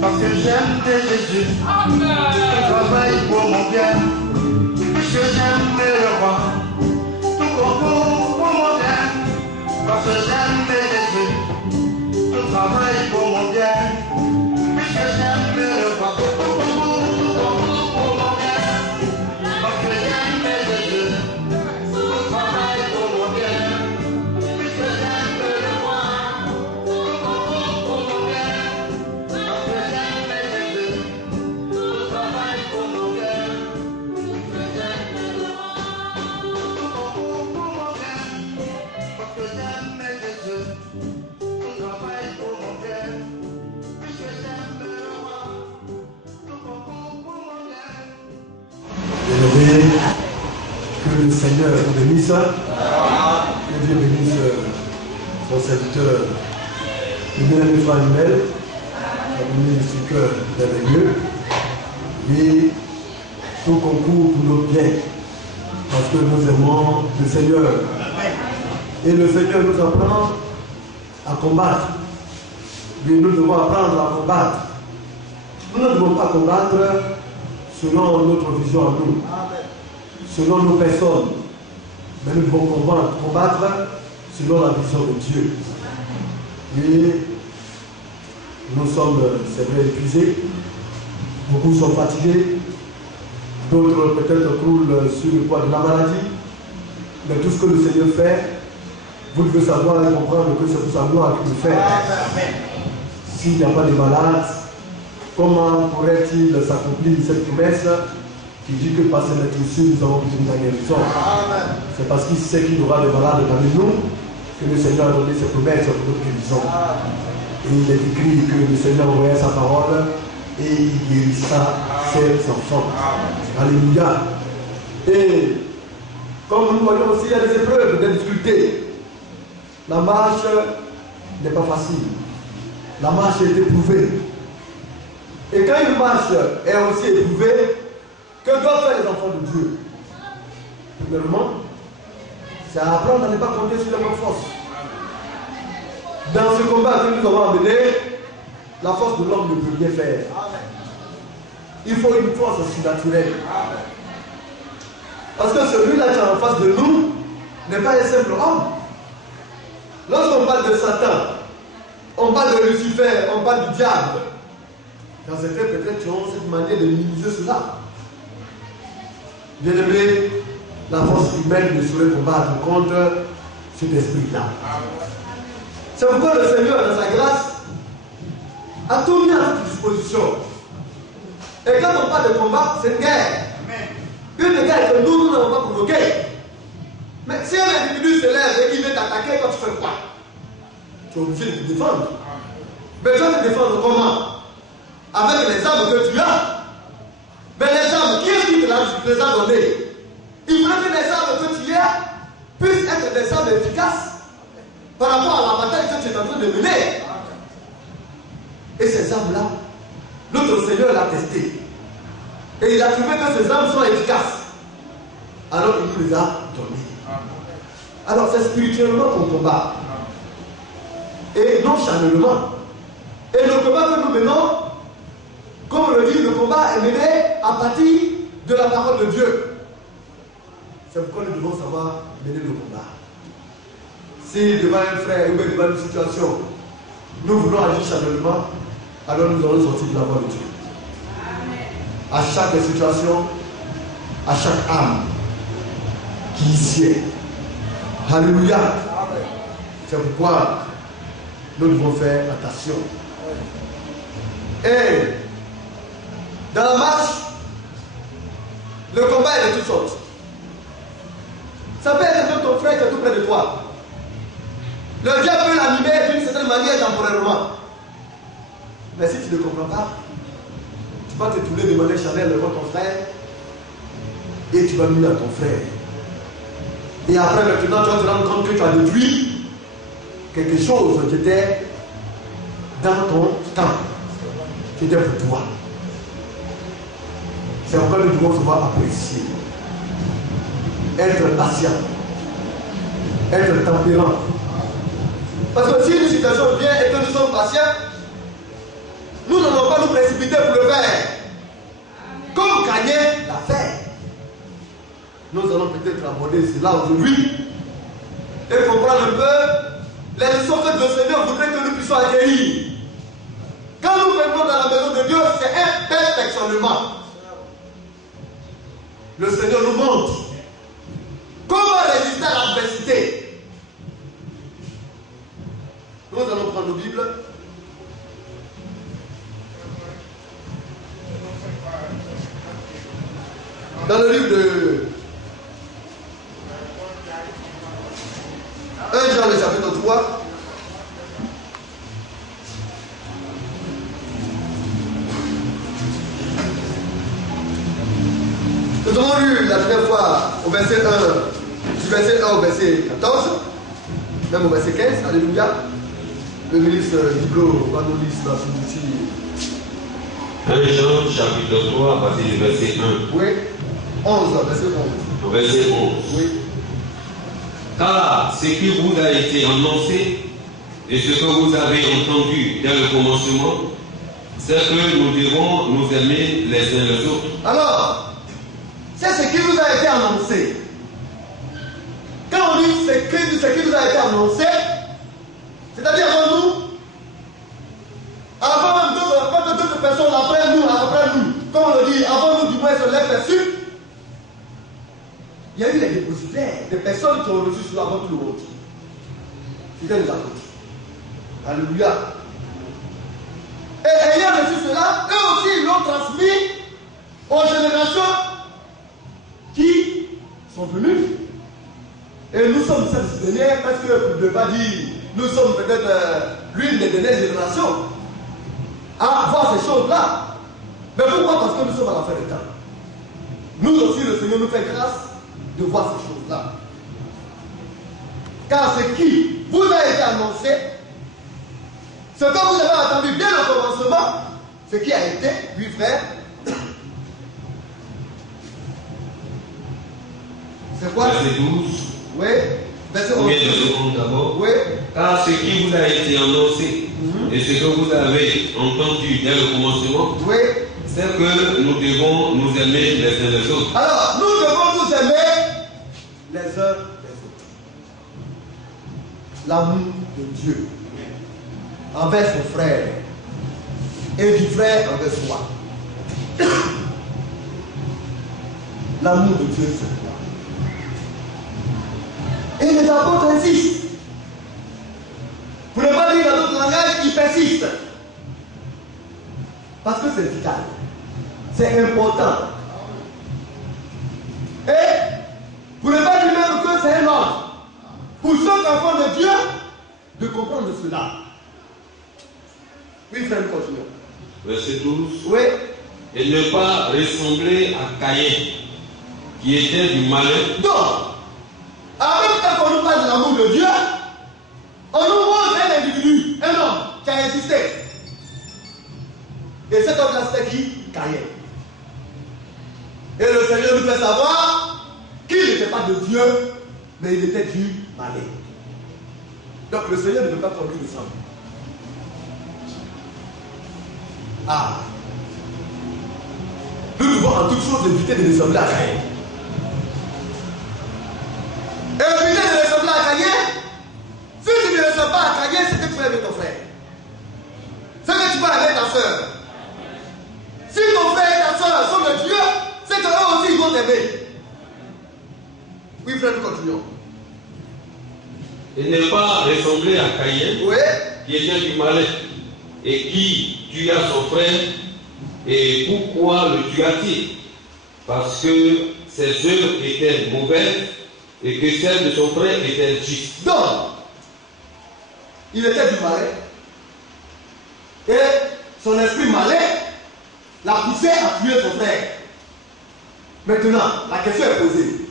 Parce que j'aime Jésus. Je travaille pour mon bien. Puisque j'aime le roi. Tout concourt pour mon bien. Parce que j'aime Jésus. Je travaille pour mon bien. Puisque j'aime le roi. Tout concourt pour mon bien. Parce que j'aime Jésus. Je travaille pour mon bien. Puisque j'aime le roi. Tout concourt pour mon bien. Parce que j'aime Jésus. Je travaille pour mon bien. Puisque j'aime le roi. Tout concourt pour mon bien. Parce que j'aime Jésus. Je travaille pour mon bien. Puisque j'aime le roi. Tout concourt pour mon bien. Bien-aimé, que le Seigneur vous bénisse, que Dieu bénisse son serviteur, le bien-aimé frère Emmanuel, qui a donné ce cœur merveilleux, et tout concourt pour notre bien, parce que nous aimons le Seigneur. Et le Seigneur nous apprend à combattre. Et nous devons apprendre à combattre. Nous ne devons pas combattre selon notre vision à nous, selon nos personnes, mais nous devons combattre selon la vision de Dieu. Et nous sommes, c'est vrai, épuisés, beaucoup sont fatigués, d'autres peut-être croulent sur le poids de la maladie, mais tout ce que le Seigneur fait, vous devez savoir et comprendre que c'est pour sa gloire qu'il le fait. S'il n'y a pas de malades, comment pourrait-il s'accomplir cette promesse qui dit que par ses maîtrises, nous avons besoin de la guérison? C'est parce qu'il sait qu'il y aura des malades parmi nous que le Seigneur a donné cette promesse pour notre guérison. Et il est écrit que le Seigneur envoyait sa parole et il guérissa ses enfants. Alléluia. Et comme nous voyons aussi, il y a des épreuves, des difficultés. La marche n'est pas facile. La marche est éprouvée. Et quand une marche est aussi éprouvée, que doivent faire les enfants de Dieu? Premièrement, c'est apprendre à ne pas compter sur leur force. Dans ce combat que nous avons amené, la force de l'homme ne peut rien faire. Il faut une force surnaturelle. Parce que celui-là qui est en face de nous n'est pas un simple homme. Lorsqu'on parle de Satan, on parle de Lucifer, on parle du diable. Dans certains peut-être qui ont cette manière de minimiser cela. Bien aimé, la force humaine ne saurait combattre contre cet esprit-là. C'est pourquoi le Seigneur, dans sa grâce, a tout mis à notre disposition. Et quand on parle de combat, c'est une guerre. Une guerre que nous n'avons pas provoquée. Mais si un individu se lève et qu'il veut t'attaquer, toi tu fais quoi? Tu es obligé de te défendre. Mais tu vas te défendre comment? Avec les armes que tu as. Mais les armes, qui est-ce qui te les a données? Il faudrait que les armes que tu as puissent être des armes efficaces par rapport à la bataille que tu es en train de mener. Et ces armes-là, notre Seigneur l'a testé. Et il a trouvé que ces armes sont efficaces. Alors il nous les a données. Alors c'est spirituellement qu'on combat. Et non charnellement. Et le combat que nous menons, comme on le dit, le combat est mené à partir de la parole de Dieu. C'est pourquoi nous devons savoir mener le combat. Si devant un frère ou devant une situation, nous voulons agir charnellement, alors nous allons sortir de la voie de Dieu. À chaque situation, à chaque âme qui y sied. Alléluia. C'est pourquoi nous devons faire attention. Et dans la marche, le combat est de toutes sortes. Ça peut être même ton frère qui est tout près de toi. Le diable peut l'animer d'une certaine manière temporairement. Mais si tu ne comprends pas, tu vas te tourner de manière charnelle devant ton frère et tu vas nuire à ton frère. Et après maintenant, tu vas te rendre compte que tu as détruit quelque chose qui était dans ton temps, qui était pour toi. C'est pourquoi nous devons savoir apprécier, être patient, être tempérant. Parce que si une situation vient et que nous sommes patients, nous n'allons devons pas nous précipiter pour le faire. Comme Caïn l'a fait. Nous allons peut-être aborder cela aujourd'hui et comprendre un peu les leçons que le Seigneur voudrait que nous puissions acquérir. Quand nous venons dans la maison de Dieu, c'est un perfectionnement. Le Seigneur nous montre comment résister à l'adversité. Nous allons prendre nos Bibles. Dans le livre de 1 Jean, le chapitre 3. Nous avons lu la première fois au verset 1, du verset 1 au verset 14, même au verset 15, alléluia. Le ministre Diblo va nous lire cela sur 1 Jean chapitre 3, à partir du verset 1. Oui, 11, verset 11. Au verset 11. Oui. Car ce qui vous a été annoncé et ce que vous avez entendu dès le commencement, c'est que nous devons nous aimer les uns les autres. Alors, c'est ce qui nous a été annoncé. Quand on dit ce qui nous a été annoncé, c'est-à-dire avant nous, avant même d'autres personnes après nous, comme on le dit, avant nous du moins se l'est perçu, il y a eu les dépositaires, des personnes qui ont reçu cela avant tout le monde. C'était les apôtres. Alléluia. Et ayant reçu cela, eux aussi ils l'ont transmis aux générations qui sont venues. Et nous sommes cette dernière, parce que je ne veux pas dire, nous sommes peut-être l'une des dernières générations à voir ces choses-là. Mais pourquoi? Parce que nous sommes à la fin des temps. Nous aussi, le Seigneur nous fait grâce de voir ces choses-là. Car ce qui vous a été annoncé, ce que vous avez entendu dès le commencement, ce qui a été, oui frère, c'est quoi? Verset 12. Oui. Verset 11. Combien de secondes d'abord? Oui. Car ce qui vous a été annoncé et ce que vous avez entendu dès le commencement, Oui. c'est que nous devons nous aimer les uns les autres. Alors, nous devons nous aimer les uns les autres. L'amour de Dieu envers son frère et du frère envers soi. L'amour de Dieu, c'est quoi? Et les apôtres insistent. Pour ne pas dire dans notre langage, ils persistent. Parce que c'est vital. C'est important. Et pour ne pas dire même que c'est un ordre. Pour chaque enfant de Dieu, de comprendre cela. Oui, frère, nous continuons. Verset 12. Oui. Et ne pas ressembler à Caïn, qui était du malin. Donc, en même temps qu'on nous parle de l'amour de Dieu, on nous montre un individu, un homme qui a existé. Et cet homme-là, c'était qui? Caïn. Et le Seigneur nous fait savoir qu'il n'était pas de Dieu, mais il était du malin. Donc le Seigneur ne veut pas qu'on lui ressemble. Ah. Nous devons en toute chose éviter de ressembler à Caïn. Éviter de ressembler à Caïn. Si tu ne ressembles pas à Caïn, c'est que tu fais avec ton frère. C'est que tu vas avec ta soeur. Si ton frère et ta soeur sont de Dieu, c'est qu'eux aussi ils vont t'aimer. Oui, frère, nous continuons. Et ne pas ressembler à Caïn, Oui. qui était du malin et qui tua son frère. Et pourquoi le tua-t-il? Parce que ses œuvres étaient mauvaises et que celles de son frère étaient justes. Donc, il était du malin. Et son esprit malin l'a poussé à tuer son frère. Maintenant, la question est posée.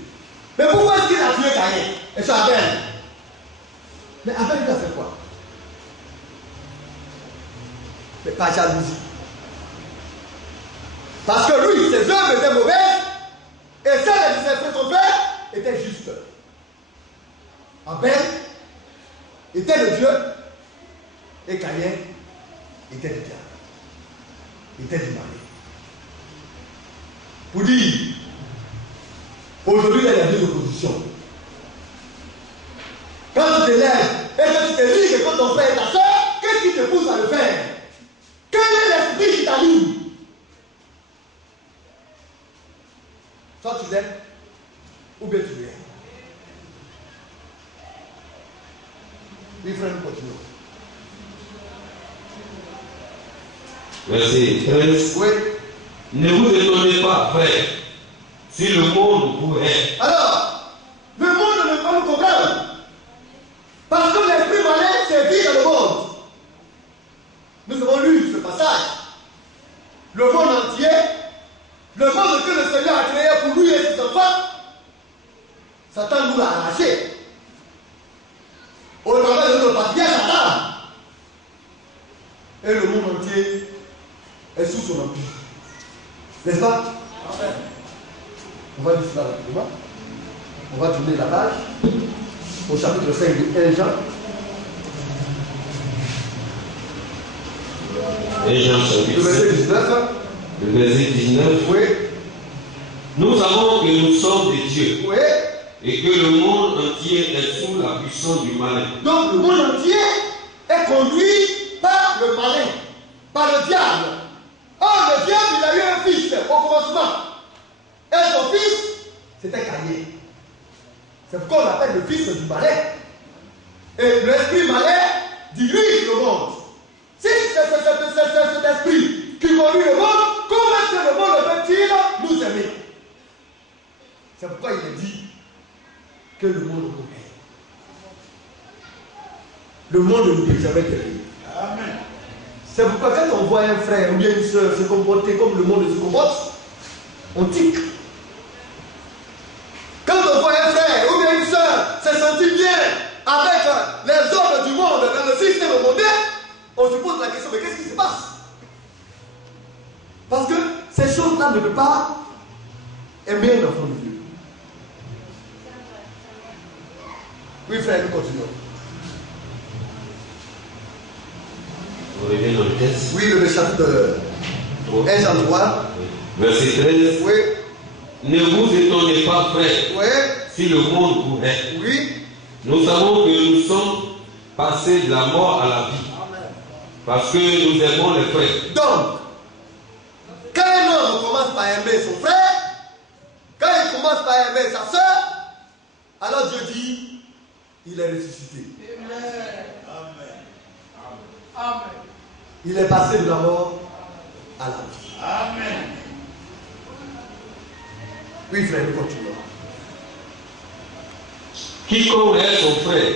Mais pourquoi est-ce qu'il a tué Caïn? Et c'est Abel. Mais Abel lui a fait quoi? Mais pas jalousie. Parce que lui, ses œuvres étaient mauvaises et celles de ses frères, son frère, étaient justes. Abel était le Dieu et Caïn était le diable. était du malin. Pour dire, aujourd'hui, il y a deux oppositions. Quand tu te lèves et que tu te dis que quand ton frère et ta soeur, qu'est-ce qui te pousse à le faire? Quel est l'esprit qui t'anime? Soit tu l'aimes, ou bien tu l'aimes. Oui, frère, nous continuons. Verset 13. Oui. Ne vous étonnez pas, frère, si le monde vous hait. Alors, le monde ne peut pas nous comprendre. Parce que l'esprit malin sévit dans le monde. Nous avons lu ce passage. Le monde entier, le monde que le Seigneur a créé pour lui et ses enfants, Satan nous l'a arraché. Au travers de notre papier, Satan. Et le monde entier est sous son empire. N'est-ce pas? Amen. On va dire cela rapidement. On va tourner la page au chapitre 5 de 1 Jean. 1 Jean Le chapitre verset 5, 19. le verset 19. Oui. Nous savons que nous sommes des dieux Oui. et que le monde entier est sous la puissance du malin. Donc le monde entier est conduit par le malin, par le diable. Or, le diable, il a eu un fils au commencement. Et son fils, c'était Caïn. C'est pourquoi on l'appelle le fils du malin. Et l'esprit malin dirige le monde. Si c'est cet esprit qui conduit le monde, comment est-ce que le monde peut-il nous aimer? C'est pourquoi il est dit que le monde nous aime. Le monde ne nous peut jamais aimer. Amen. C'est pourquoi quand on voit un frère ou bien une soeur se comporter comme le monde se comporte, on tique. Quand on voit un frère ou bien une soeur se sentir bien avec les ordres du monde dans le système mondial, on se pose la question, mais qu'est-ce qui se passe? Parce que ces choses-là ne peuvent pas aimer un enfant de Dieu. Oui, frère, nous continuons. Vous revenez dans le texte. Oui, le chapitre 1 Jean 3. Verset 13. Oui. Ne vous étonnez pas, frère, Oui. si le monde vous hait. Oui. Nous savons que nous sommes passés de la mort à la vie. Parce que nous aimons les frères. Donc, quand un homme commence par aimer son frère, quand il commence par aimer sa soeur, alors Dieu dit, il est ressuscité. Amen. Amen. Il est passé de la mort à la vie. Amen. Oui, frère, nous continuons. Quiconque est son frère,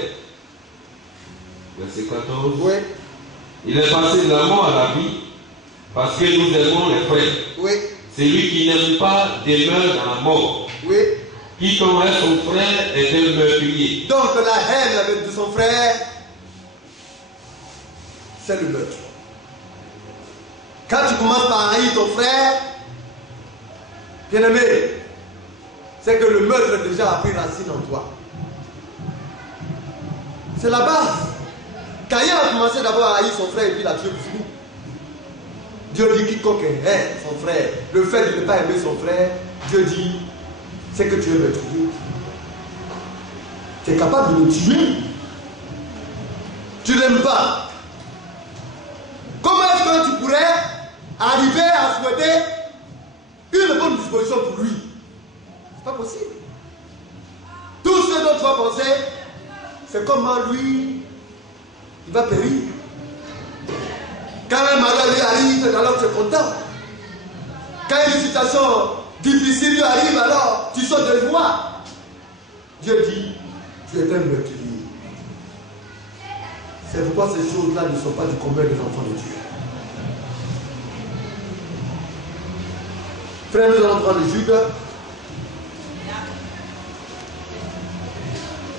verset 14, oui. Il est passé de la mort à la vie parce que nous aimons les frères. Oui. Celui qui n'aime pas demeure dans la mort. Oui. Quiconque est son frère est un meurtrier. Donc la haine de son frère, c'est le meurtre. Quand tu commences par haïr ton frère, bien aimé, c'est que le meurtre déjà a pris racine en toi. C'est la base. Caïn a commencé d'abord à haïr son frère et puis il a tué pour nous. Dieu dit quiconque hait son frère, le fait de ne pas aimer son frère, Dieu dit, c'est que tu es meurtrier. Tu es capable de le tuer. Tu n'aimes pas. Comment est-ce que tu pourrais arriver à souhaiter une bonne disposition pour lui? C'est pas possible. Tout ce dont tu vas penser, c'est comment lui, il va périr. Quand un malheur lui arrive, alors tu es content. Quand une situation difficile lui arrive, alors tu sautes de joie. Dieu dit, tu es un meurtrier. C'est pourquoi ces choses-là ne sont pas du commun des enfants de Dieu. Frère, nous allons prendre Jude.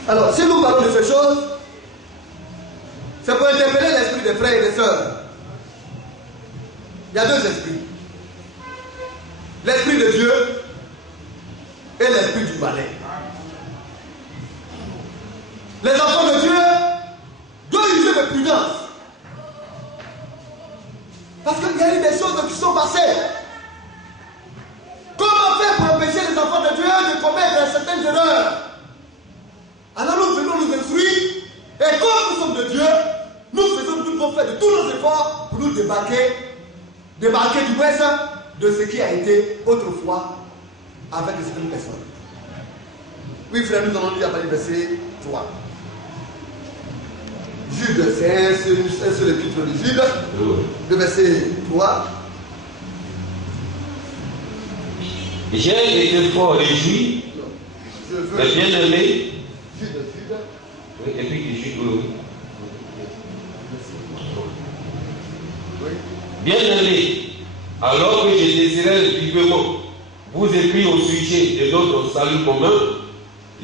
Alors, si nous parlons de ces choses, c'est pour interpeller l'esprit des frères et des sœurs. Il y a deux esprits. L'esprit de Dieu et l'esprit du malin. Les enfants de Dieu doivent user de prudence. Parce qu'il y a eu des choses qui sont passées. Comment faire pour empêcher les enfants de Dieu de commettre certaines erreurs? Alors nous venons nous instruire. Et comme nous sommes de Dieu, nous faisons tout qu'on fait de tous nos efforts pour nous débarquer du Ouest de ce qui a été autrefois avec certaines personnes. Oui, frère, nous allons lire à verset 3. Jude, c'est un seul épître de Jude, le verset 3. J'ai été fort réjoui, mais bien aimé. Oui, et puis Jude, oui. Bien aimé, alors que je désirais vivement vous écrire au sujet de notre salut commun,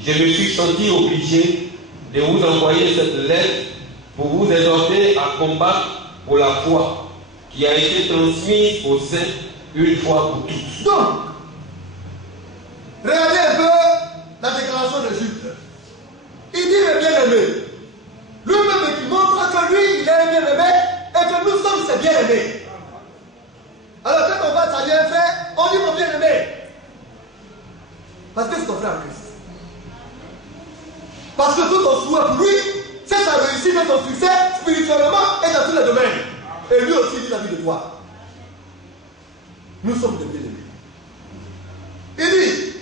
je me suis senti obligé de vous envoyer cette lettre pour vous exhorter à combattre pour la foi qui a été transmise aux saints une fois pour toutes. Donc, regardez un peu la déclaration de Jude. Il dit le bien-aimé. Lui-même qui montre que lui, il est un bien-aimé et que nous sommes ses bien-aimés. Alors quand on va saluer un frère, on dit mon bien-aimé. Parce que c'est ton frère en Christ. Parce que tout ton souhait pour lui, c'est sa réussite et son succès spirituellement et dans tous les domaines. Et lui aussi vis-à-vis de toi. Nous sommes des bien-aimés. Il dit,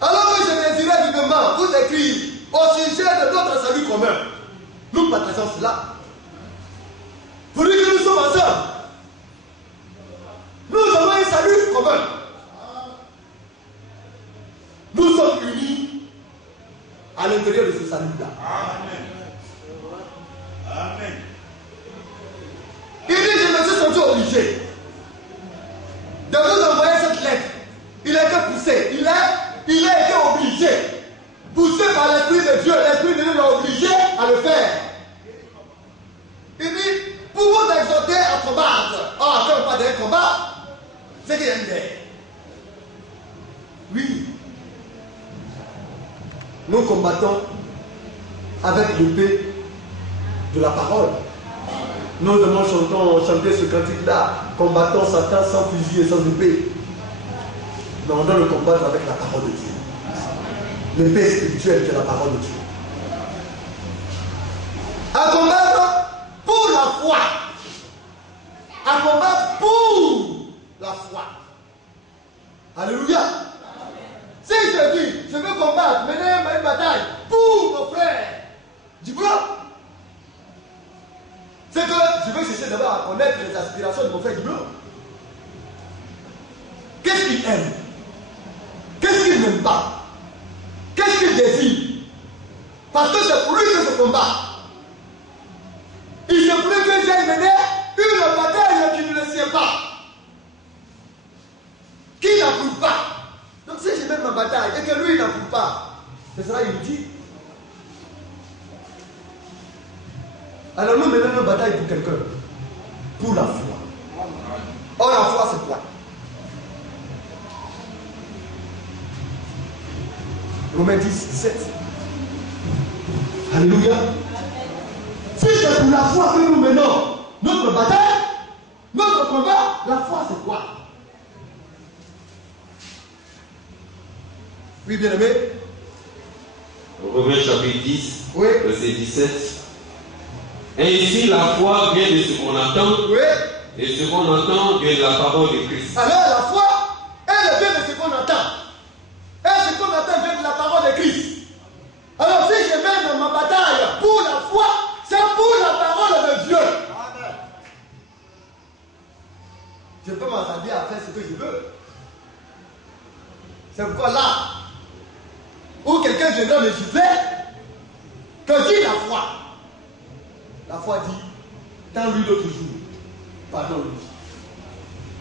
alors que je désirais vivement vous écrire au sujet de notre salut commun, nous partageons cela. Pour lui que nous sommes ensemble, nous avons un salut commun. Nous sommes unis à l'intérieur de ce salut-là. Amen. Amen. Il dit, je me suis senti obligé de vous envoyer cette lettre. Il a été poussé, il a été obligé, poussé par l'Esprit de Dieu. L'Esprit de Dieu l'a obligé à le faire. Il dit, pour vous exhorter à combattre. Ah, quand on parle d'un combat, c'est qu'il y a une guerre. Oui. Nous combattons avec l'épée de la parole. Nous devons chanter ce cantique-là. Combattons Satan sans fusil et sans épée. Mais on doit le combattre avec la parole de Dieu. L'épée spirituelle de la parole de Dieu. À combattre pour la foi. À combattre pour la foi. Alléluia. Si je dis, je veux combattre, mener une bataille pour nos frères du blanc, c'est que je veux chercher d'abord à connaître les aspirations de mon frère du blanc. Qu'est-ce qu'il aime? Qu'est-ce qu'il n'aime pas? Qu'est-ce qu'il désire? Parce que c'est pour lui que je combats. Il se pourrait que j'aille mener une bataille qui ne le sait pas. Qui n'approuve pas. Donc si je mène ma bataille et que lui il n'approuve pas, ce sera inutile. Alors nous menons une bataille pour quelqu'un. Pour la foi. Or la foi c'est quoi? Romains 10, 17. Alléluia. Si c'est pour la foi que nous menons notre bataille, notre combat, la foi c'est quoi? Oui, bien aimé. Romains chapitre 10, oui. Verset 17. Ainsi la foi vient de ce qu'on entend, oui. Et ce qu'on entend vient de la parole de Christ. Alors la foi, elle vient de ce qu'on entend. Et ce qu'on entend vient de la parole de Christ. Alors si je mène ma bataille pour la foi, c'est pour la parole de Dieu. Amen. Je peux m'attarder à faire ce que je veux. C'est pourquoi là, où quelqu'un viendra me gifler, que dit la foi? La foi dit, dans lui l'autre jour, pardonne-lui.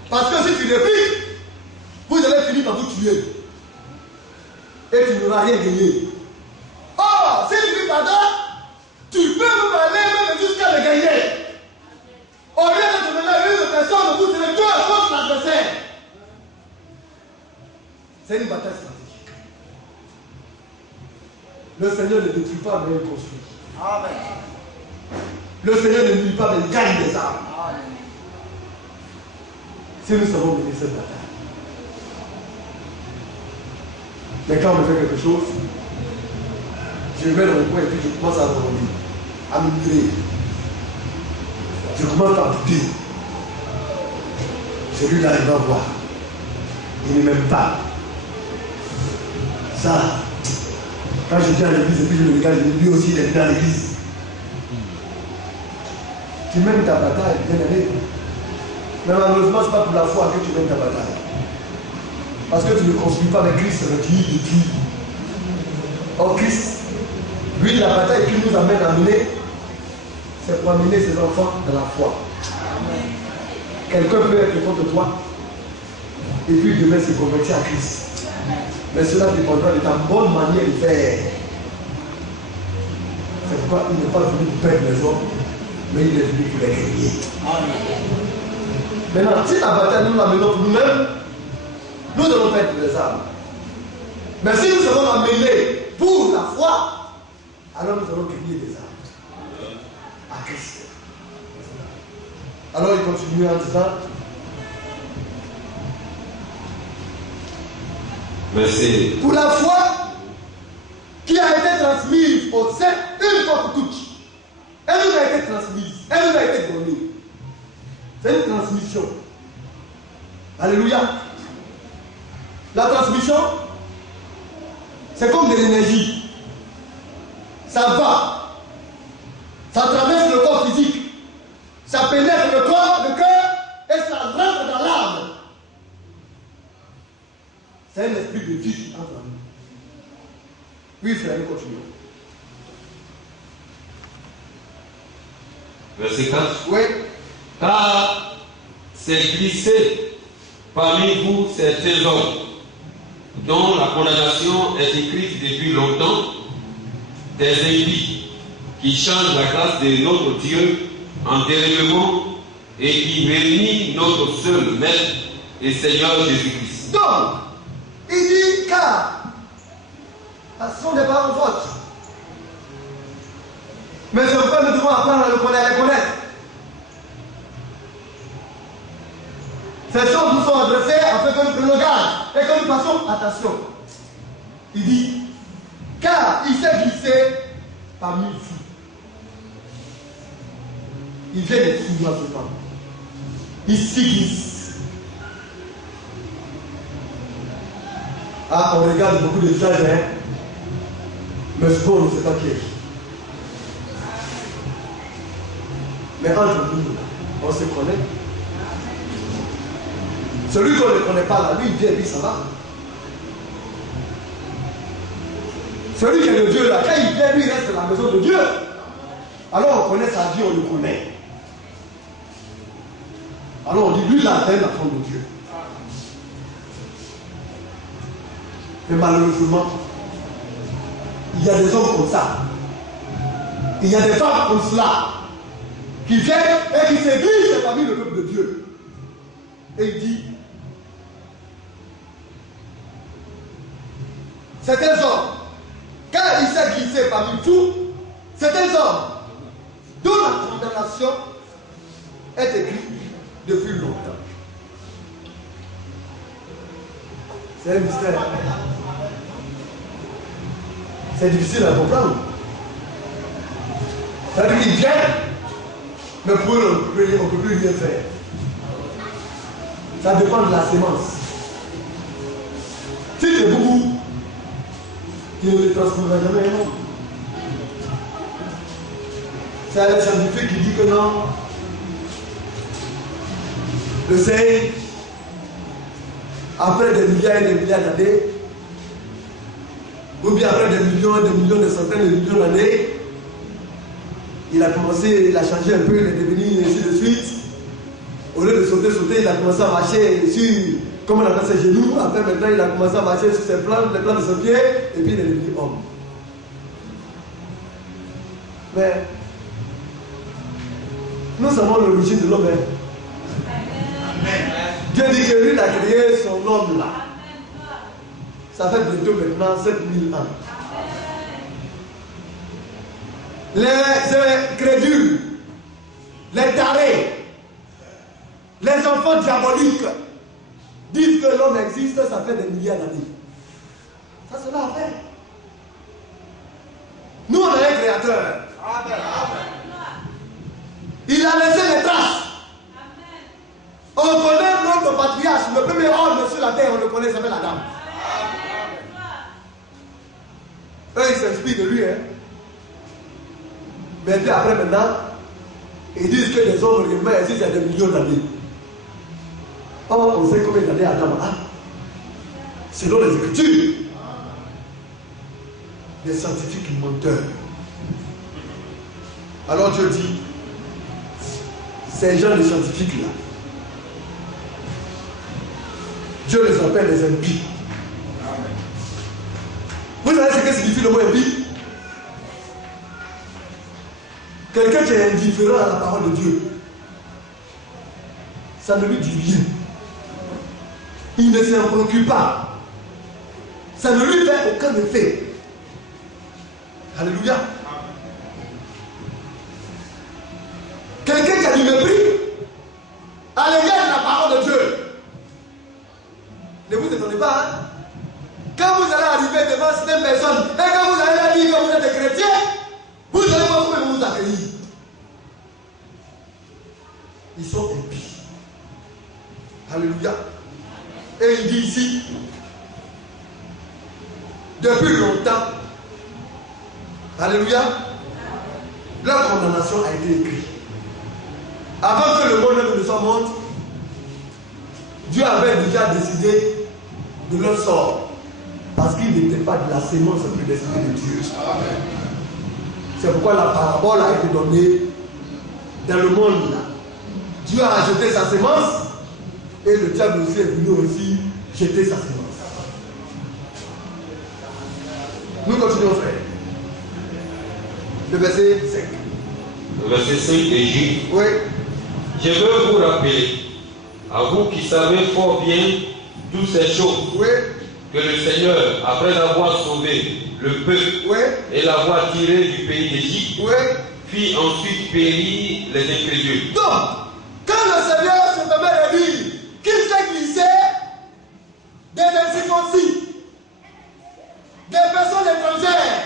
Parce que si tu répliques, vous allez finir par vous tuer. Et tu n'auras rien gagné. Or, si tu lui pardonnes, tu peux me parler même jusqu'à le gagner. Au lieu de te mener à une personne, vous serez deux contre l'adversaire. C'est une bataille stratégique. Le Seigneur ne détruit pas, mais il construit. Amen. Le Seigneur ne nuit pas, mais il gagne des armes. Amen. Si nous savons mener cette bataille. Mais quand on fait quelque chose, je mets dans le coin et puis je commence à dormir, à me griller. Je commence à douter. Celui-là, il va voir. Il ne m'aime pas. Ça, quand je viens à l'église et puis je me regarde, lui aussi il est dans l'église. Tu mènes ta bataille, bien aimé. Mais malheureusement, ce n'est pas pour la foi que tu mènes ta bataille. Parce que tu ne construis pas avec Christ, mais tu y détruis. Or, Christ, lui, la bataille qu'il nous amène à mener, c'est pour amener ses enfants dans la foi. Quelqu'un peut être contre toi et puis demain se convertir à Christ. Mais cela dépendra de ta bonne manière de faire. C'est pourquoi il n'est pas venu pour perdre les hommes, mais il est venu pour les gagner. Maintenant, si la bataille nous l'amenons pour nous-mêmes, nous allons perdre les âmes. Mais si nous savons la mener pour la foi, alors nous allons gagner des âmes à Christ. Alors il continue en disant, merci. Pour la foi qui a été transmise aux saints une fois pour toutes. Elle nous a été transmise, elle nous a été donnée. C'est une transmission. Alléluia. La transmission, c'est comme de l'énergie. Ça va. Ça traverse le corps physique. Ça pénètre le corps, le cœur, et ça rentre dans l'âme. C'est un esprit de vie qui entre en nous. Oui, frère, nous continuons. Verset 4. Oui. Car c'est glissé parmi vous certains hommes dont la condamnation est écrite depuis longtemps, des impies qui changent la grâce de notre Dieu en dérélement et qui réunit notre seul Maître et Seigneur Jésus-Christ. Donc, il dit car, ce sont des paroles fortes. Mais c'est pourquoi nous devons apprendre à le connaître. Ces choses nous sont adressées afin que nous prenions garde et que nous fassions attention. Il dit, car il s'est glissé parmi vous. Il vient de sous nous absolument. Il s'y glisse. Ah, on regarde beaucoup de visages, hein? Mais souvent on ne sait pas qui est. Mais entre nous, on se connaît. Celui qu'on ne connaît pas là, lui il vient et puis ça va. Celui qui est de Dieu là, quand il vient, lui il reste dans la maison de Dieu. Alors on connaît sa vie, on le connaît. Alors on dit, lui là, c'est la femme de Dieu. Mais malheureusement, il y a des hommes comme ça. Il y a des femmes comme cela qui viennent et qui se glissent parmi le peuple de Dieu. Et il dit, certains hommes, quand il s'est glissé parmi vous, certains hommes dont la condamnation est écrite depuis longtemps. C'est un mystère. C'est difficile à comprendre. C'est-à-dire qu'ils viennent, mais pour eux, on ne peut plus rien faire. Ça dépend de la sémence. Si c'est beaucoup, tu ne les transformeras jamais, non. C'est un scientifique qui dit que non. Le Seigneur, après des milliards et des milliards d'années, ou bien après des millions, des centaines de millions d'années, il a commencé, il a changé un peu, il est devenu ainsi de suite. Au lieu de sauter, il a commencé à marcher sur, comme on appelle ses genoux. Après, maintenant, il a commencé à marcher sur ses plans, les plans de ses pieds, et puis il est devenu homme. Mais, nous savons l'origine de l'homme. Dieu dit que lui, il a créé son homme là. Ça fait bientôt maintenant 7000 ans. Les crédules, les tarés, les enfants enfants diaboliques disent que l'homme existe, ça fait des milliards d'années. Ça, c'est leur affaire. Nous, on a un créateur. Il a laissé des traces. On connaît notre patriarche, le premier homme sur la terre, on le connaît, il s'appelle Adam. Eux, ils s'inspirent de lui. Hein. Mais puis après, maintenant, ils disent que les hommes humains existent il y a des millions d'années. Or, on sait combien d'années Adam a. Selon les Écritures. Les scientifiques menteurs. Alors Dieu dit, ces gens, les scientifiques là, Dieu les appelle les impies. Vous savez ce que signifie le mot impie? Quelqu'un qui est indifférent à la parole de Dieu. Ça ne lui dit rien. Il ne s'en préoccupe pas. Ça ne lui fait aucun effet. Alléluia. Quelqu'un qui a du mépris à l'égard de la parole de Dieu. Ne vous étonnez pas, hein? Quand vous allez arriver devant certaines personnes et quand vous allez leur dire que vous êtes des chrétiens, vous allez voir comment ils vont vous accueillir. Ils sont impies. Alléluia. Et il dit ici, depuis longtemps, alléluia, leur condamnation a été écrite. Avant que le monde ne soit monte, Dieu avait déjà décidé de leur sort. Parce qu'ils n'étaient pas de la sémence prédestinée de Dieu. C'est pourquoi la parabole a été donnée dans le monde là. Dieu a jeté sa sémence et le diable aussi est venu aussi jeter sa sémence. Nous continuons, frère. Le verset 5. Le verset 5 dit, Oui. je veux vous rappeler, à vous qui savez fort bien toutes ces choses, Oui. que le Seigneur, après avoir sauvé le peuple Oui. et l'avoir tiré du pays d'Égypte, Oui. fit ensuite périr les incrédules. Donc, quand le Seigneur se permet de dire qu'il fait glisser des incirconcis, des personnes étrangères,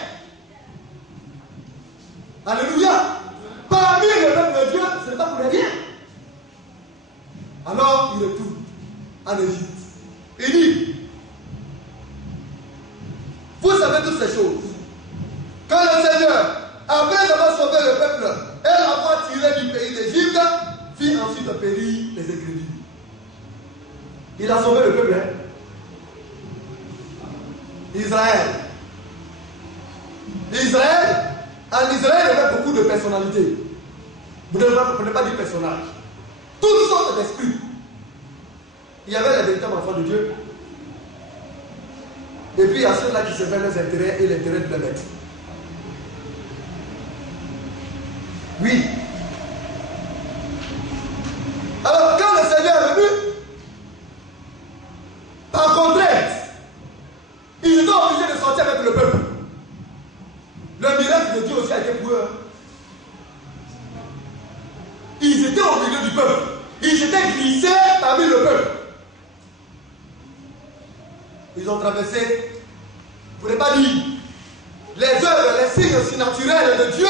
alléluia, parmi le peuple de Dieu, ce n'est pas pour rien. Alors, il retourne en Égypte. Il dit, vous savez toutes ces choses. Quand le Seigneur, après avoir sauvé le peuple et l'avoir tiré du pays d'Égypte, fit ensuite périr les incrédules. Il a sauvé le peuple, hein? Israël. Israël, en Israël, il y avait beaucoup de personnalités. Vous ne pouvez pas dire personnage. Toutes sortes d'esprits. Il y avait les véritables enfants de Dieu. Et puis il y a ceux-là qui servaient leurs intérêts et l'intérêt de la bête. Oui. Alors quand le Seigneur est venu, par contrainte, ils étaient obligés de sortir avec le peuple. Le miracle de Dieu aussi a été pour eux. Ils étaient au milieu du peuple. Ils étaient glissés parmi le peuple. Ils ont traversé, vous ne pouvez pas dire, les œuvres, les signes aussi naturels de Dieu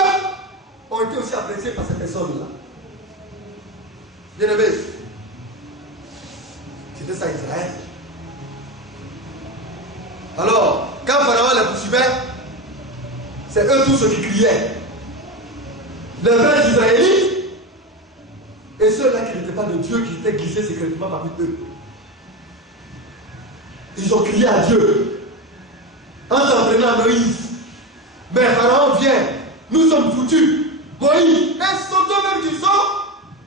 ont été aussi appréciés par ces personnes-là. Bien aimés, c'était ça Israël. Alors, quand Pharaon les poursuivait, c'est eux tous ceux qui criaient. Les vrais Israélites et ceux-là qui n'étaient pas de Dieu, qui étaient glissés secrètement parmi eux. Ils ont crié à Dieu en s'entraînant Moïse. Mais Pharaon vient, nous sommes foutus. Moïs, est-ce que toi-même tu sens?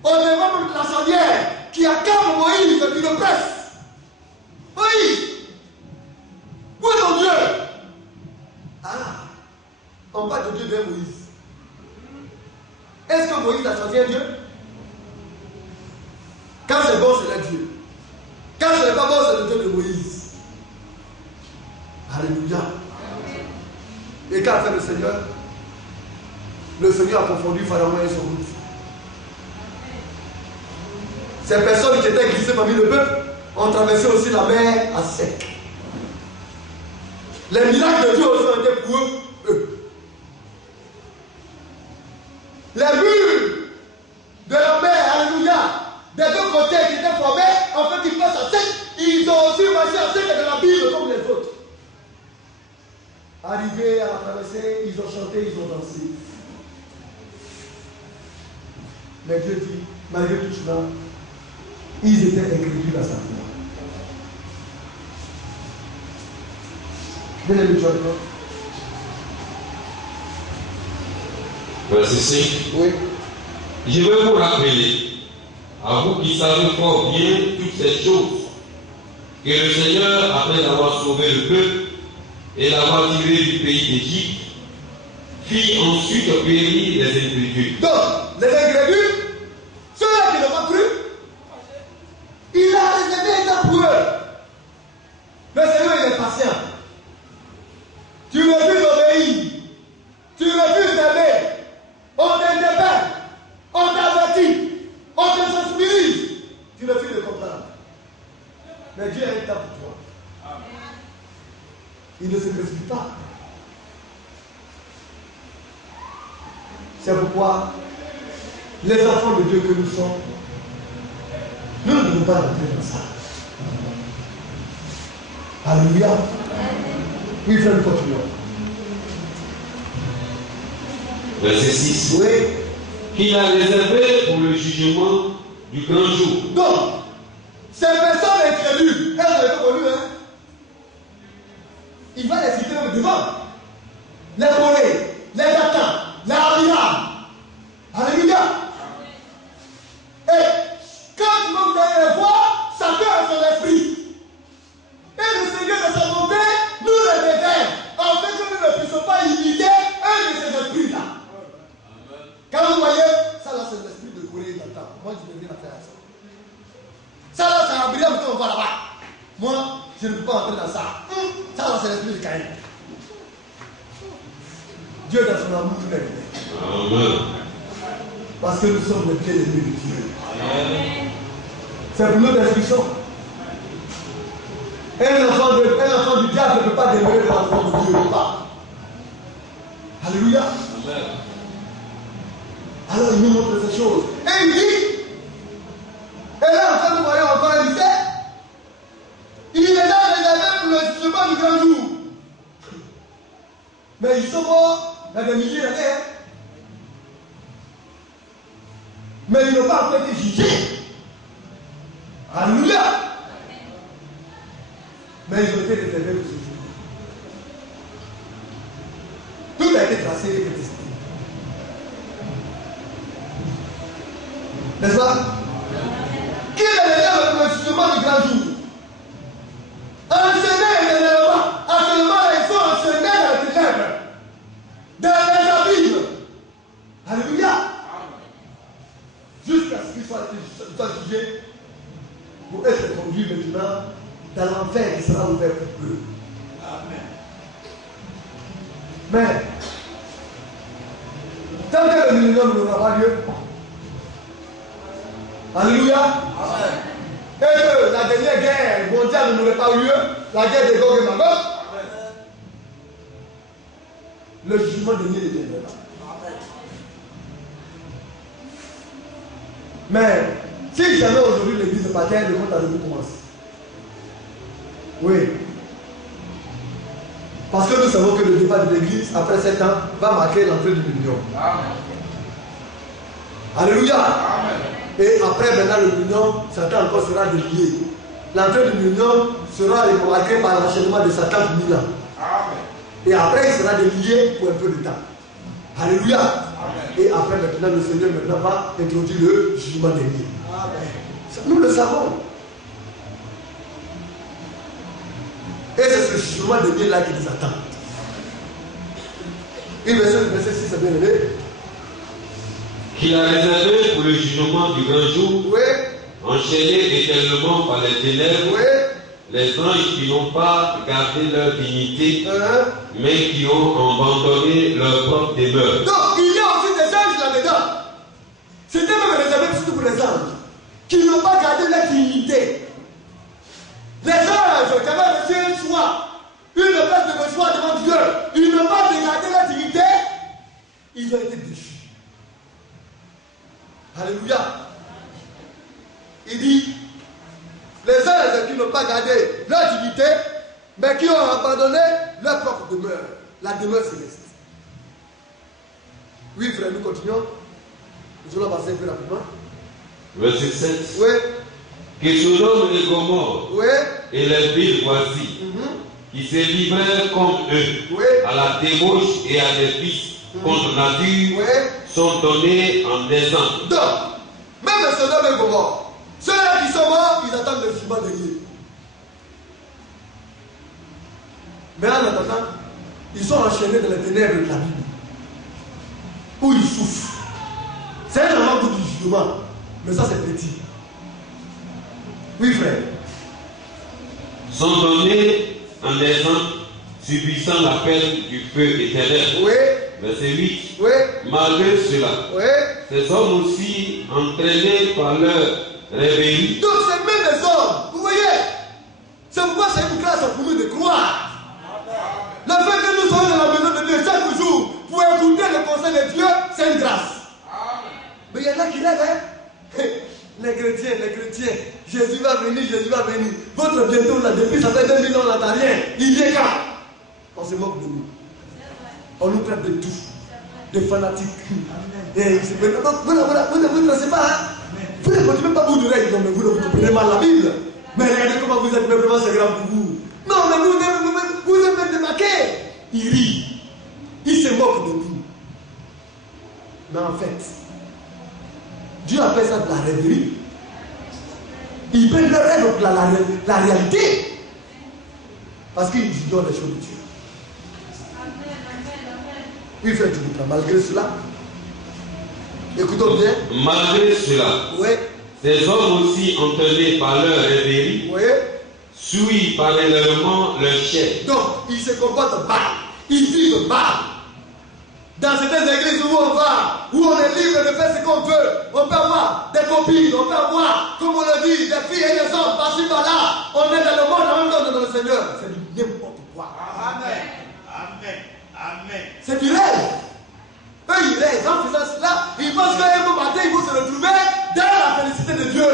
On est même la chaudière qui accable Moïse et qui le presse. Moïse, où est ton Dieu? Ah, on parle de Dieu vers Moïse. Est-ce que Moïse a choisi un Dieu? Quand c'est bon, c'est le Dieu. Quand ce n'est pas bon, c'est le Dieu de Moïse. Alléluia. Et qu'a fait le Seigneur? Le Seigneur a confondu Pharaon et son route. Ces personnes qui étaient glissées parmi le peuple ont traversé aussi la mer à sec. Les miracles de Dieu aussi ont été pour eux. Les murs de la mer, alléluia, des deux côtés qui étaient formés, en fait, ils passent à sec. Ils ont aussi marché à sec de la Bible comme les autres. Arrivés à la traversée, ils ont chanté, ils ont dansé. Mais Dieu dit, malgré tout cela, ils étaient incrédules à sa foi. Bien aimé, tu as dit quoi? Verset 5. Oui. Je vais vous rappeler, à vous qui savez fort bien toutes ces choses, que le Seigneur, après avoir sauvé le peuple et l'avoir tiré du pays d'Égypte, fit ensuite périr les incrédules. Donc, les incrédules, ceux-là qui n'ont pas cru, il a réservé un temps pour eux. Le Seigneur, il est patient. Tu refuses d'obéir, tu refuses d'aimer, on t'interpelle, on t'avertit, on te sensibilise, tu refuses de comprendre. Mais Dieu a un temps pour toi. Il ne se précipite pas. C'est pourquoi les enfants de Dieu que nous sommes, nous ne devons pas rentrer dans ça. Alléluia. Oui, frère, nous continuons. Verset 6. Oui. Qu'il a réservé pour le jugement du grand jour. Donc, ces personnes incrédules, elles ont été connues, hein. Il va les citer même devant. Les Corées, les Datans, les Abraham. Alléluia. Et quand vous allez les voir, chacun a son esprit. Et le Seigneur de sa bonté nous les révèle, afin que nous ne puissions pas imiter un de ces esprits-là. Quand vous voyez, ça là c'est l'esprit de Corée et Datan. Moi je ne veux rien faire à ça. Ça là c'est Abraham quand on va là-bas. Moi, je ne peux pas entrer dans ça. Ça là c'est l'esprit de Caïn. Dieu dans son amour tout est. Amen. Parce que nous sommes les bien-aimés de Dieu. C'est pour notre instruction. Un enfant du diable ne peut pas demeurer de l'enfant de Dieu. Pas. Alléluia. Amen. Alors il nous montre ces choses. Et il dit, et là en fait nous voyons encore un lycée. Il est là réservé pour le jugement du grand jour. Mais ils sont morts il y a des milliers d'années. Mais ils n'ont pas encore été jugés. Alléluia. Mais ils ont été réservés pour ce jour. Tout a été tracé et testé. N'est-ce pas? Qui est réservé pour le jugement du grand jour? Enseignés éternellement. Actuellement, ils sont enseignés dans les ténèbres. Dans les abîmes. Alléluia. Jusqu'à ce qu'ils soient jugés pour être conduits maintenant dans l'enfer qui sera ouvert pour eux. Amen. Mais, tant que le millénaire n'aura pas lieu, alléluia. Amen. Et que la dernière guerre mondiale n'aurait pas eu lieu, la guerre de Gog et Magog, le jugement de Dieu était là. Mais, si jamais aujourd'hui l'église paterne, le compte à rebours commence. Oui. Parce que nous savons que le départ de l'église, après 7 ans, va marquer l'entrée du millénaire. Alléluia. Amen. Et après, maintenant, le millénaire, Satan encore sera délié. L'entrée du millénaire sera marquée par l'enchaînement de Satan pour 1000 ans. Amen. Et après, il sera délié pour un peu de temps. Alléluia. Amen. Et après, maintenant, le Seigneur maintenant va introduire le jugement des vies. Nous le savons. Et c'est ce jugement de Dieu là qui nous attend. Et verset 6, c'est bien aimé. Qu'il a réservé pour le jugement du grand jour, Oui. enchaînés éternellement par les ténèbres, Oui. les anges qui n'ont pas gardé leur dignité, mais qui ont abandonné leur propre demeure. Donc, il y a aussi des anges là-dedans. C'était même réservé surtout pour les anges, qui n'ont pas Judas. Il dit, les uns qui n'ont pas gardé leur dignité, mais qui ont abandonné leur propre demeure, la demeure céleste. Oui, frère, nous continuons. Nous allons passer un peu rapidement. Verset 7. Oui. Que Sodome et Gomorrhe Oui. et les villes voisines qui se livrèrent comme eux à la débauche et à des vices contre nature sont donnés en exemple. Donc, même Sodome et Gomorrhe, ceux-là qui sont morts, ils attendent le jugement de Dieu. Mais en attendant, ils sont enchaînés dans les ténèbres de la Bible, où ils souffrent. C'est un moment du jugement, mais ça c'est petit. Oui, frère. Sont donnés en exemple, subissant la peine du feu éternel. Oui. Verset 8. Oui. Malgré cela, ces hommes aussi entraînés par leur rébellion. Donc c'est même les hommes, vous voyez. C'est pourquoi c'est une grâce pour nous de croire. Le fait que nous soyons dans la maison de Dieu chaque jour pour écouter le conseil de Dieu, c'est une grâce. Mais il y en a qui rêvent, hein. Les chrétiens, Jésus va venir. Votre bientôt là, depuis ça fait 2000 ans, on n'entend rien. Il vient quand on se moque de nous. On nous traite de tout. Des fanatiques. Et vous ne pensez pas, hein. Vous ne comprenez même pas vous de règles, mais vous ne comprenez mal la Bible. Mais regardez comment vous êtes, mais vraiment c'est grave pour vous. Non, mais vous êtes même démarqués. Il rit. Il se moque de nous. Mais en fait, Dieu appelle ça de la rêverie. Il prend le rêve pour la réalité. Parce qu'il ignore les choses de Dieu. Oui, frère, tu nous prends. Malgré cela, écoutons bien. Malgré cela, ces hommes aussi entraînés par leur rêverie, suivent parallèlement leur chair. Donc, ils se comportent mal. Ils vivent mal. Dans certaines églises où on va, où on est libre de faire ce qu'on veut, on peut avoir des copines, on peut avoir, comme on le dit, des filles et des hommes, par-ci par-là. On est dans le monde, en même temps dans le Seigneur. C'est du n'importe quoi. Amen. C'est du rêve. Eux, ils rêvent. En faisant cela, ils pensent qu'un beau matin, ils vont se retrouver dans la félicité de Dieu.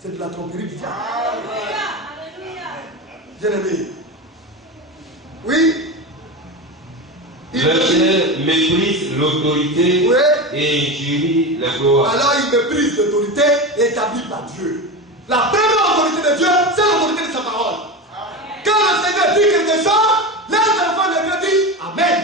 C'est de la tromperie du diable. Bien-aimé. Oui. Le ciel méprise l'autorité et injurie la gloire. Alors il méprise l'autorité établie par Dieu. La première autorité de Dieu, c'est l'autorité de sa parole. Quand le Seigneur dit quelque chose, les enfants de Dieu disent Amen.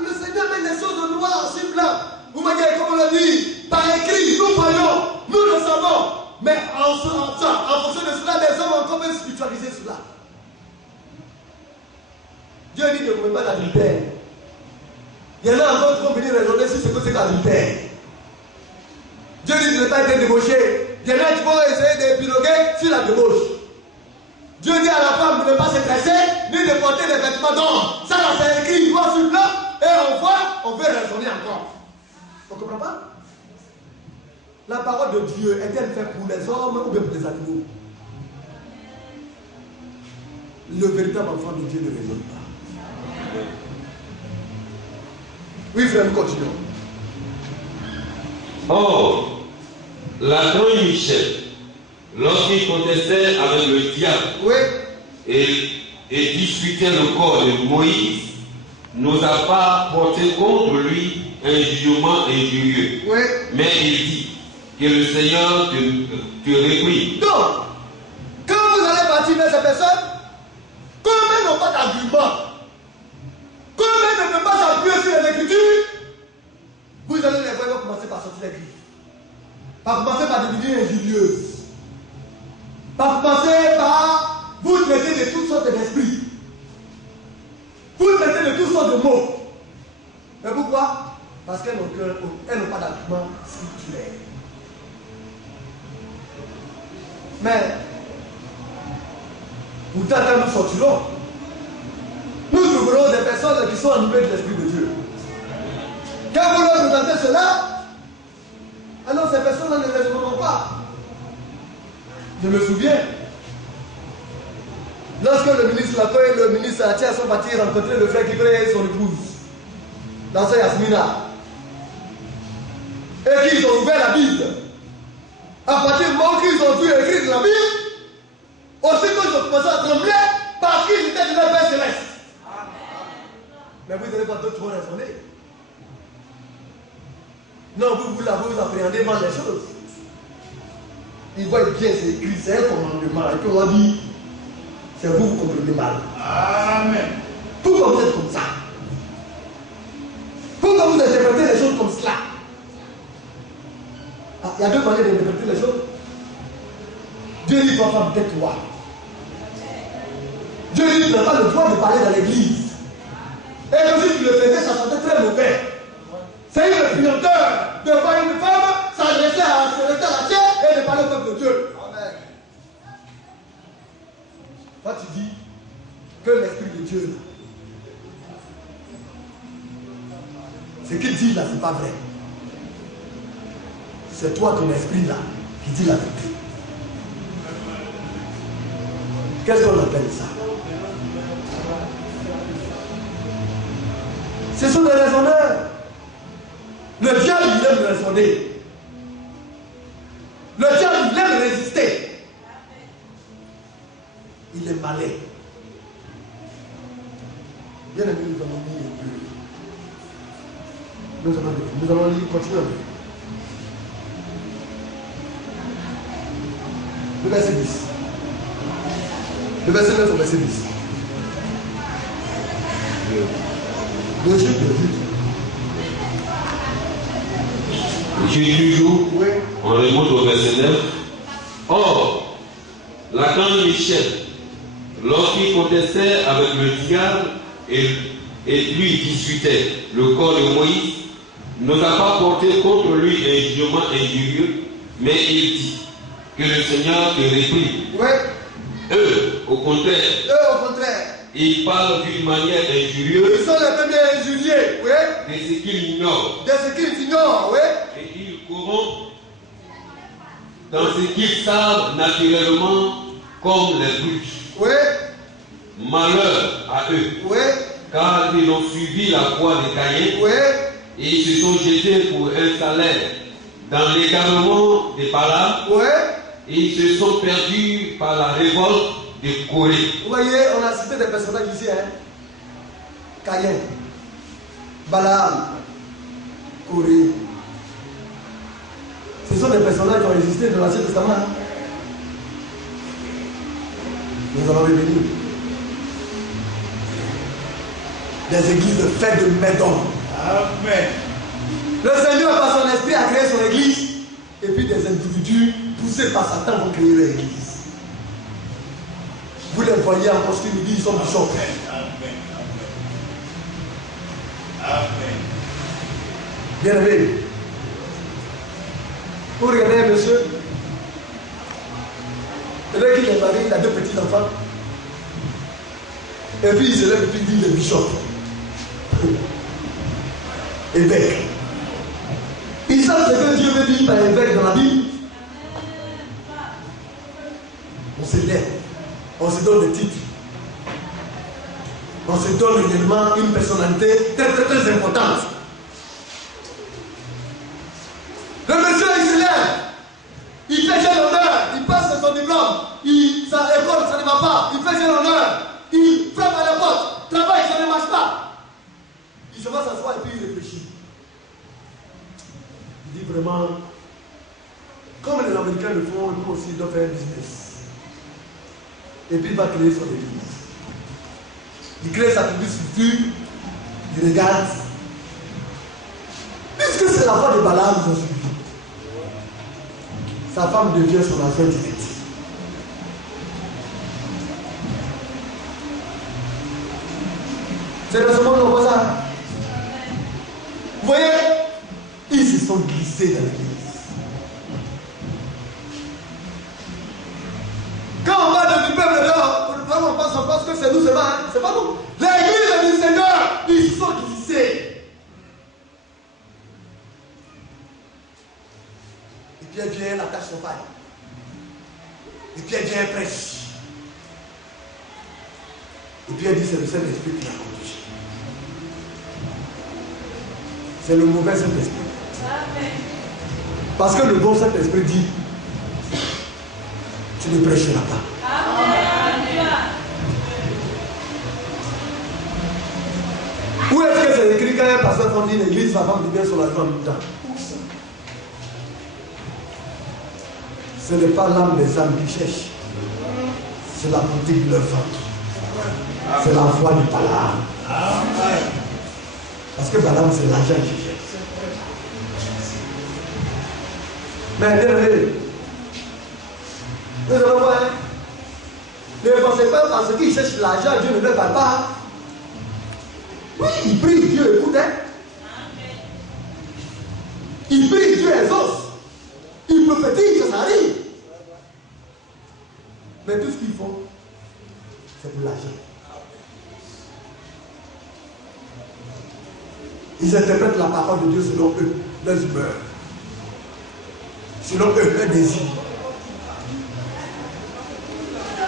Le Seigneur met les choses de noir sur blanc. Vous voyez, comme on l'a dit, par écrit, nous voyons, nous le savons. Mais en fonction de cela, les hommes ont encore spiritualisé cela. Dieu dit ne commets pas d'adultère. Il y en a encore qui vont venir raisonner sur ce que c'est l'adultère. Dieu dit de ne pas être débauché. Il y en a qui vont essayer d'épiloguer sur la débauche. Dieu dit à la femme de ne pas se dresser, ni de porter des vêtements d'homme. Ça là c'est écrit noir sur blanc, et on voit, on veut raisonner encore. On ne comprend pas? La parole de Dieu est-elle faite pour les hommes ou bien pour les animaux? Le véritable enfant de Dieu ne raisonne pas. Oui, frère, nous continuons. Or, l'archange Michel, lorsqu'il contestait avec le diable et disputait le corps de Moïse, n'osa pas porter contre lui un jugement injurieux. Mais il dit que le Seigneur te réprime. Donc, quand vous allez partir vers ces personnes, comme elles n'ont pas d'argument, comme elles ne peuvent pas s'appuyer sur les Écritures, vous allez les voir commencer par sortir les griffes. Par commencer par devenir injurieuses. Par commencer par vous traiter de toutes sortes d'esprits. Vous traiter de toutes sortes de mots. Mais pourquoi? Parce qu'elles n'ont pas d'argument spirituel. Mais, pourtant, quand nous sortirons, nous trouverons des personnes qui sont animées de l'Esprit de Dieu. Quand vous leur présentez cela, alors ces personnes-là ne raisonneront pas. Je me souviens, lorsque le ministre Lacoy et le ministre Atia sont partis rencontrer le frère qui et son épouse dans ce Yasmina. pays, ils ont ouvert la Bible. À partir du moment qu'ils ont dû écrire la Bible, aussitôt ils ont commencé à trembler parce qu'ils étaient de leur Père céleste. Mais vous n'allez pas trop raisonner. Non, vous appréhendez mal les choses. Ils voient bien, c'est écrit, c'est un commandement. Et puis on va dire, c'est vous comprenez mal. Amen. Pourquoi vous êtes comme ça? Pourquoi vous interprétez les choses comme cela? Il y a deux manières d'interpréter les choses. Dieu dit parfois peut-être toi. Dieu dit tu n'as pas le droit de parler dans l'église. Et que si tu le faisais, ça sentait très mauvais. C'est une répugnateur de voir une femme s'adresser à la terre et de parler au peuple de Dieu. Amen. Toi tu dis que l'Esprit de Dieu, ce qu'il dit là, c'est pas vrai. C'est toi, ton esprit là, qui dit la vérité. Qu'est-ce qu'on appelle ça? Ce sont des raisonneurs. Le diable, il aime raisonner. Le diable, il aime résister. Il est malin. Bien aimé, nous allons lire un peu. Nous allons lire, continuer un peu. Le verset 10. Le verset 9 au verset 10. Le juge de Jude. Je lis toujours, Oui. on remonte au verset 9. Or, l'archange Michel, lorsqu'il contestait avec le diable et lui disputait le corps de Moïse, n'osa pas porter contre lui un jugement injurieux, mais il dit que le Seigneur te réprie. Oui. Eux, au contraire, ils parlent d'une manière injurieuse. Ils sont les premiers injuriés, oui. De ce qu'ils ignorent. De ce qu'ils ignorent, oui. Et ils corrompent dans ce qu'ils savent naturellement comme les brutes. Oui. Malheur à eux. Oui. Car ils ont suivi la voie de Caïn. Oui. Et ils se sont jetés pour un salaire dans l'égarement de Balaam. Oui. Et ils se sont perdus par la révolte de Corée. Vous voyez, on a cité des personnages ici, hein. Caïn, Balaam, Corée. Ce sont des personnages qui ont existé dans l'Ancien Testament. Nous allons revenir. Des églises de fête de Médon. Amen. Le Seigneur, par son esprit, a créé son église. Et puis des individus poussés par Satan vont créer leur église. Vous les voyez en costume, ils sont bishops. Amen. Amen. Bien aimé. Vous regardez un monsieur. Et là qu'il est marié, il a deux petits enfants. Et puis il se lève et puis il dit les bishops. Évêque. Ils savent ce que Dieu veut dire par évêque dans la Bible. On se lève. On se donne des titres. On se donne réellement une personnalité très très très importante. Le monsieur il se lève. Il fait l'honneur. Il passe son diplôme. Sa école, ça ne va pas. Il fait l'honneur. Il frappe à la porte. Travail, ça ne marche pas. Il se va s'asseoir et puis il réfléchit. Il dit vraiment, comme les Américains le font, nous aussi, ils doivent faire un business. Et puis il va créer son église. Il crée sa petite structure, il regarde. Puisque c'est la voix de Balaam qu'ils ont suivi, sa femme devient son agent direct. C'est dans ce monde qu'on voit ça. Vous voyez, ils se sont glissés dans l'église. Quand on parle du peuple de Dieu, on pense que c'est nous, c'est pas nous. L'église du Seigneur, ils se sont glissés. Et puis elle vient, la tâche son paille. Et puis elle vient, elle prêche. Et puis elle dit, c'est le Saint-Esprit qui l'a conduit. C'est le mauvais Saint-Esprit. Parce que le bon Saint-Esprit dit, tu ne prêcheras pas. Où est-ce que c'est écrit quand un pasteur fondit l'église, sa femme bien sur la jambe du temps? Ce n'est pas l'âme des âmes qui cherche, c'est la boutique de leur ventre. C'est la foi du Balaam. Parce que Balaam, c'est l'argent qui cherche. Mais nous allons voir. Ne pensez pas parce qu'il cherche l'argent, Dieu ne le parle pas. Oui, il prie, Dieu écoute. Il prie, Dieu exauce. Il prophétise, ça arrive. Mais tout ce qu'ils font, c'est pour l'argent. Ils interprètent la parole de Dieu selon eux, leurs humeurs, selon eux, leurs désirs.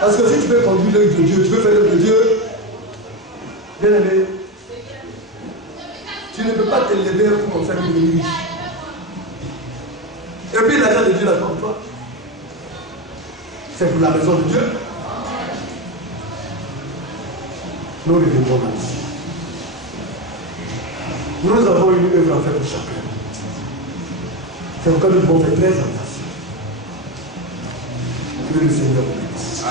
Parce que si tu veux conduire l'œuvre de Dieu, tu veux faire l'œuvre de Dieu, bien aimé, tu ne peux pas te lever pour en faire une riche. Et puis l'argent de Dieu là comme toi, c'est pour la maison de Dieu. Nous reviendrons là-dessus. Nous avons une œuvre à faire pour chacun. C'est pourquoi nous devons faire très attention. Que le Seigneur vous bénisse.